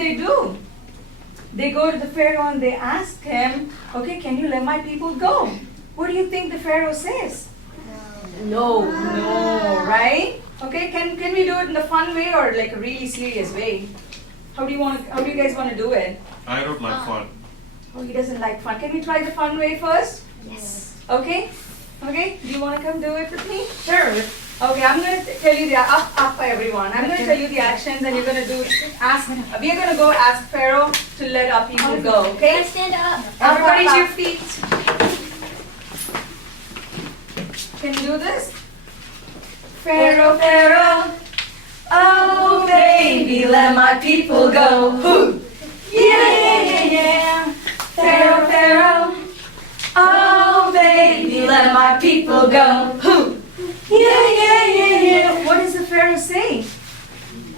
they do? They go to the Pharaoh and they ask him, okay, can you let my people go? What do you think the Pharaoh says? No, right? Okay, can we do it in a fun way or like a really serious way? How do you guys want to do it? I don't like fun. Oh, he doesn't like fun. Can we try the fun way first? Yes. Okay? Okay, do you want to come do it with me? Sure. Okay, I'm going to tell you the, up everyone. I'm going to tell you the actions and you're going to do, we're going to go ask Pharaoh to let our people go, okay? Stand up. Everybody to your feet. Can you do this? Pharaoh, Pharaoh, oh baby, let my people go. Who? Yeah. Pharaoh, Pharaoh, oh baby, let my people go. Who? Yeah. What does the Pharaoh say?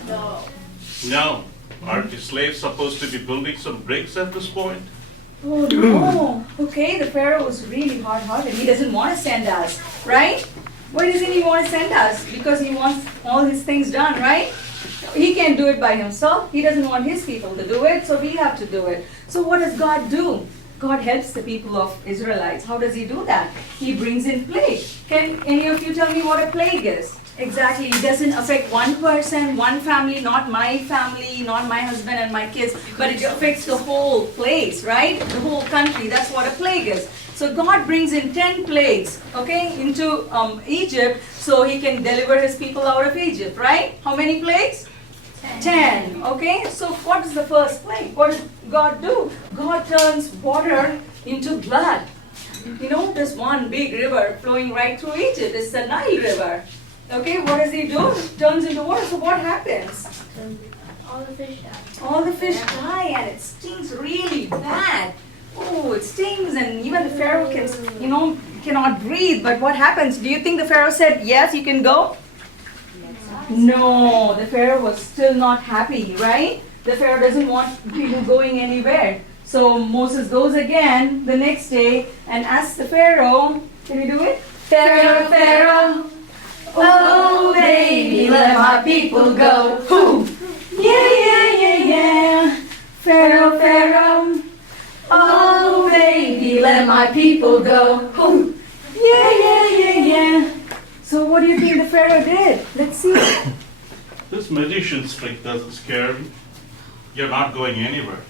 No. Aren't the slaves supposed to be building some bricks at this point? Oh no. Okay, the Pharaoh was really hard-hearted. He doesn't want to send us, right? Why doesn't he want to send us? Because he wants all his things done, right? He can't do it by himself. He doesn't want his people to do it, so we have to do it. So what does God do? God helps the people of Israelites. How does he do that? He brings in plague. Can any of you tell me what a plague is? Exactly. It doesn't affect one person, one family, not my family, not my husband and my kids, but it affects the whole place, right? The whole country. That's what a plague is. So God brings in 10 plagues, okay, into Egypt so he can deliver his people out of Egypt, right? How many plagues? 10. Okay, so what is the first plague? What does God do? God turns water into blood. You know, there's one big river flowing right through Egypt. It's the Nile River. Okay, what does he do? Turns into water. So what happens? All the fish die. All the fish die and it stings really bad. Oh, it stings and even the Pharaoh cannot breathe. But what happens? Do you think the Pharaoh said, yes, you can go? No, the Pharaoh was still not happy, right? The Pharaoh doesn't want people going anywhere. So Moses goes again the next day and asks the Pharaoh, can you do it? Pharaoh, Pharaoh, oh baby, let my people go. Who? Yeah. Pharaoh, Pharaoh, oh baby, let my people go. Who? Yeah. So what do you think the Pharaoh did? Let's see. This magician's trick doesn't scare me. You're not going anywhere.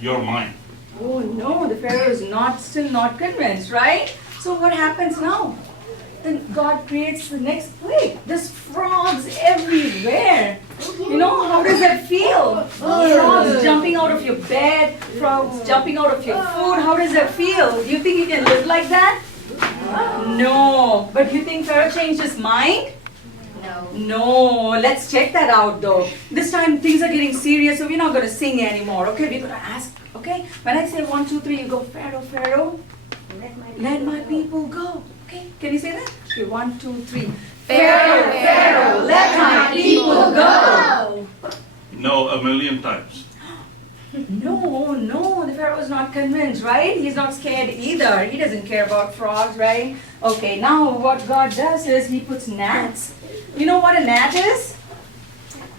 You're mine. Oh no, the Pharaoh is still not convinced, right? So what happens now? Then God creates the next plague. There's frogs everywhere. You know, how does that feel? Frogs jumping out of your bed, frogs jumping out of your food. How does that feel? Do you think you can live like that? No. But you think Pharaoh changed his mind? No. Let's check that out though. This time things are getting serious, so we're not going to sing anymore. Okay, we're going to ask. Okay, when I say 1, 2, 3, you go, Pharaoh, Pharaoh, let my people go. Okay, can you say that? Okay, 1, 2, 3. Pharaoh, Pharaoh, let my people go. No, 1,000,000 times. No, the Pharaoh is not convinced, right? He's not scared either. He doesn't care about frogs, right? Okay, now what God does is he puts gnats. You know what a gnat is?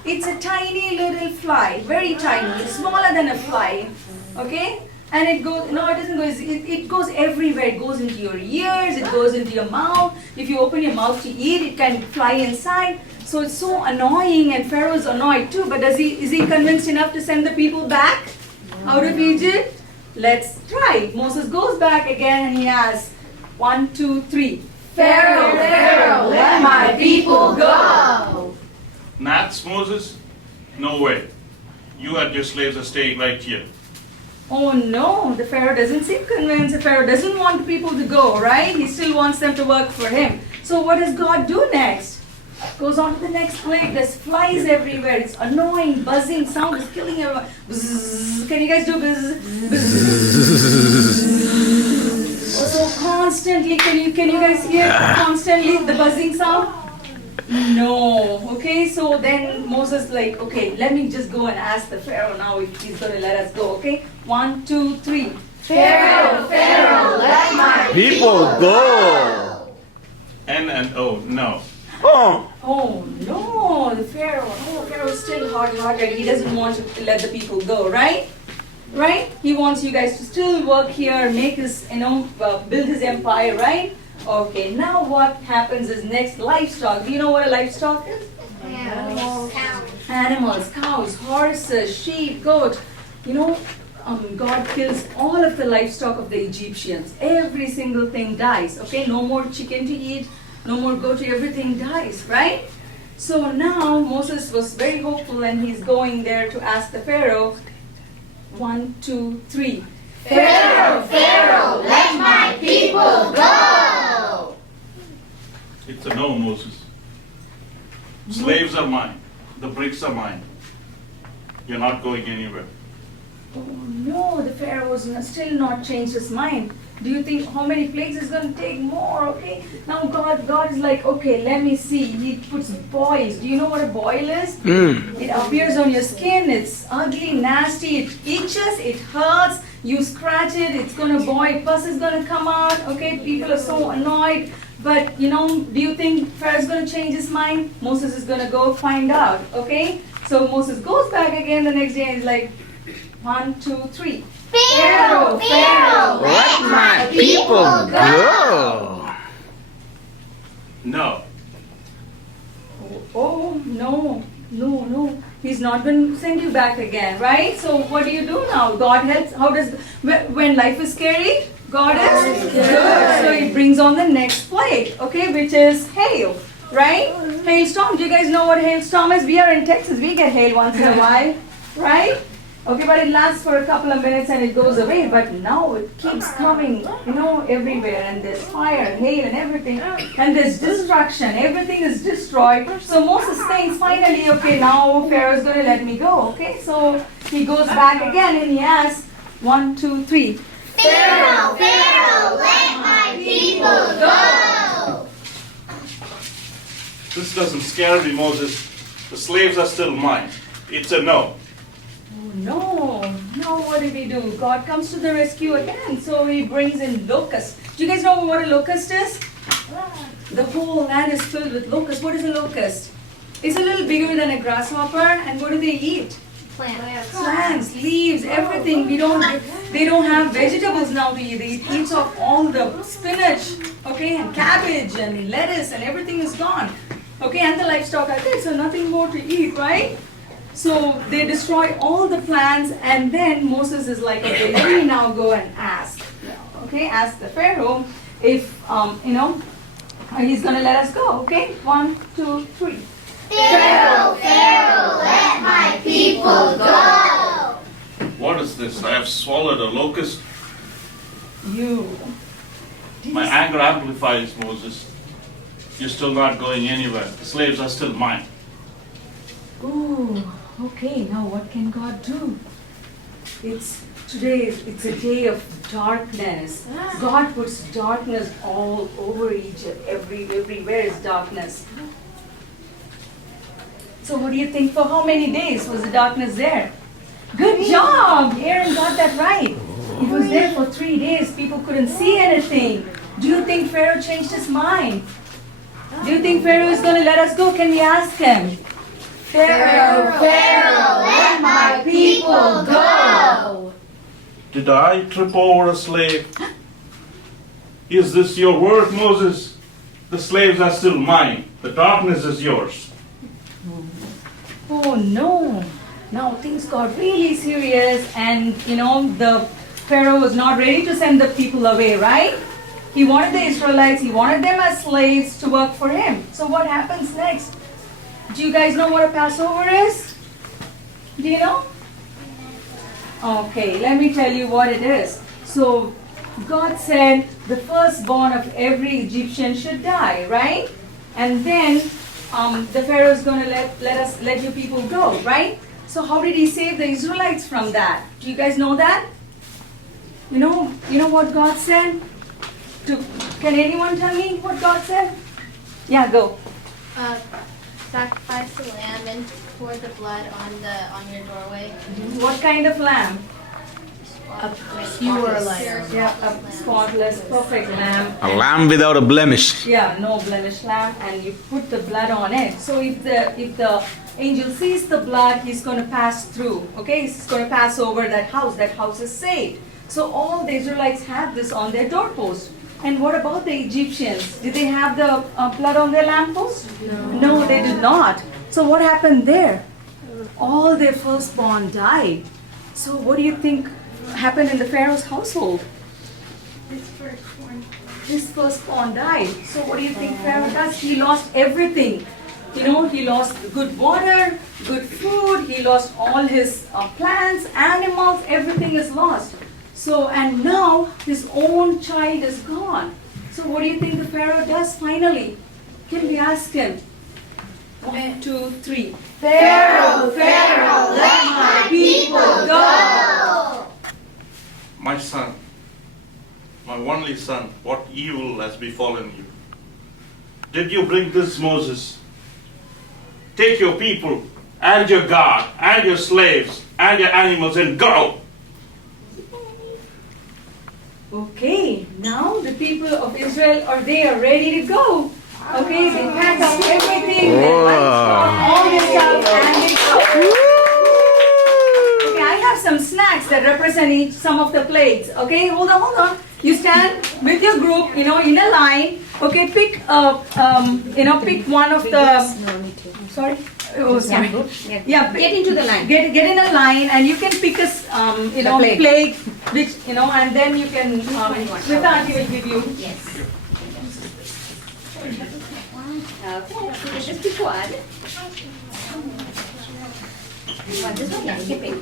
It's a tiny little fly, very tiny. It's smaller than a fly, okay? And it goes, no, it doesn't go, it goes everywhere. It goes into your ears, it goes into your mouth. If you open your mouth to eat, it can fly inside. So it's so annoying, and Pharaoh is annoyed too. But is he convinced enough to send the people back out of Egypt? Let's try. Moses goes back again and he asks, 1, 2, 3. Pharaoh, Pharaoh, let my people go. Gnats, Moses? No way. You and your slaves are staying right here. Oh no, the Pharaoh doesn't seem convinced. The Pharaoh doesn't want people to go, right? He still wants them to work for him. So what does God do next? Goes on to the next plague. There's flies everywhere. It's annoying, buzzing sound is killing everyone. Bzzz. Can you guys do buzz? So constantly, can you guys hear constantly the buzzing sound? No. Okay, so then Moses like, okay, let me just go and ask the Pharaoh now if he's going to let us go, okay? 1, 2, 3. Pharaoh, Pharaoh, let my People go. N and O, no. Oh. Oh no, the Pharaoh. Oh, Pharaoh is still hard-hearted. He doesn't want to let the people go, right? Right? He wants you guys to still work here, make his, build his empire, right? Okay, now what happens is next livestock. Do you know what a livestock is? Animals. Animals, cows, horses, sheep, goat. God kills all of the livestock of the Egyptians. Every single thing dies. Okay, no more chicken to eat, no more goat, everything dies, right? So now Moses was very hopeful and he's going there to ask the Pharaoh. 1, 2, 3. Pharaoh, Pharaoh, let my people go. It's a no, Moses. Slaves are mine. The bricks are mine. You're not going anywhere. Oh no, the Pharaoh was still not changed his mind. Do you think how many plagues is going to take more? Okay, now God is like, okay, let me see. He puts boils. Do you know what a boil is? It appears on your skin. It's ugly, nasty. It itches. It hurts. You scratch it. It's going to boil. Pus is going to come out. Okay, people are so annoyed. But do you think Pharaoh's going to change his mind? Moses is going to go find out. Okay, so Moses goes back again the next day and he's like, 1, 2, 3. Pharaoh, Pharaoh, Let my people go. No. Oh, no. He's not going to send you back again, right? So what do you do now? God helps. When life is scary, God is good. So he brings on the next plague, okay, which is hail, right? Hailstorm. Do you guys know what hailstorm is? We are in Texas. We get hail once in a while, right? Okay, but it lasts for a couple of minutes and it goes away. But now it keeps coming, everywhere. And there's fire, hail, and everything. And there's destruction. Everything is destroyed. So Moses thinks finally, okay, now Pharaoh's going to let me go. Okay, so he goes back again and he asks, 1, 2, 3. Pharaoh, Pharaoh, let my people go. This doesn't scare me, Moses. The slaves are still mine. It's a no. No, what did he do? God comes to the rescue again. So he brings in locusts. Do you guys know what a locust is? The whole land is filled with locusts. What is a locust? It's a little bigger than a grasshopper. And what do they eat? Plants, leaves, everything. They don't have vegetables now to eat. They eat off all the spinach, okay, and cabbage and lettuce and everything is gone. Okay, and the livestock are there, so nothing more to eat, right? So they destroy all the plants, and then Moses is like, okay, let me now go and ask. Okay, ask the Pharaoh if he's gonna let us go. Okay, 1, 2, 3. Pharaoh, Pharaoh, let my people go. What is this? I have swallowed a locust. My anger amplifies, Moses. You're still not going anywhere. The slaves are still mine. Ooh, okay, now what can God do? It's a day of darkness. God puts darkness all over Egypt. Everywhere is darkness. So what do you think? For how many days was the darkness there? Good job! Aaron got that right. It was there for 3 days. People couldn't see anything. Do you think Pharaoh changed his mind? Do you think Pharaoh is going to let us go? Can we ask him? Pharaoh, Pharaoh, let my people go. Did I trip over a slave? Is this your word, Moses? The slaves are still mine. The darkness is yours. Oh no. Now things got really serious and the Pharaoh was not ready to send the people away, right? He wanted the Israelites, he wanted them as slaves to work for him. So what happens next? Do you guys know what a Passover is? Do you know? Okay, let me tell you what it is. So God said the firstborn of every Egyptian should die, right? And then the Pharaoh is going to let you people go, right? So how did he save the Israelites from that? Do you guys know that? You know what God said? Can anyone tell me what God said? Yeah, go. Sacrifice the lamb and pour the blood on your doorway. What kind of lamb? Fewer layers. Yeah, a spotless, perfect lamb. A lamb without a blemish. Yeah, no blemish lamb, and you put the blood on it. So if the angel sees the blood, he's going to pass through. Okay, he's going to pass over that house. That house is saved. So all the Israelites had this on their doorpost. And what about the Egyptians? Did they have the blood on their lamppost? No, they did not. So what happened there? All their firstborn died. So what do you think happened in the Pharaoh's household? His firstborn died. So what do you think Pharaoh does? He lost everything. You know, he lost good water, good food, he lost all his plants, animals, everything is lost. So, and now his own child is gone. So what do you think the Pharaoh does finally? Can we ask him? 1, 2, 3. Pharaoh, Pharaoh, let my people go. My son, my only son, what evil has befallen you? Did you bring this, Moses? Take your people and your God and your slaves and your animals and go. Okay, now the people of Israel are ready to go. Okay, they pack up everything, they all this stuff, and they go. Okay, I have some snacks that represent some of the plagues. Okay, hold on. You stand with your group, in a line. Okay, pick pick one of the. Sorry. Oh, sorry. Yeah, Get into the line. Get in a line, and you can pick a plague, which and then you can. With auntie will give you. Yes. Okay, just be quiet. This one, yeah, keep it.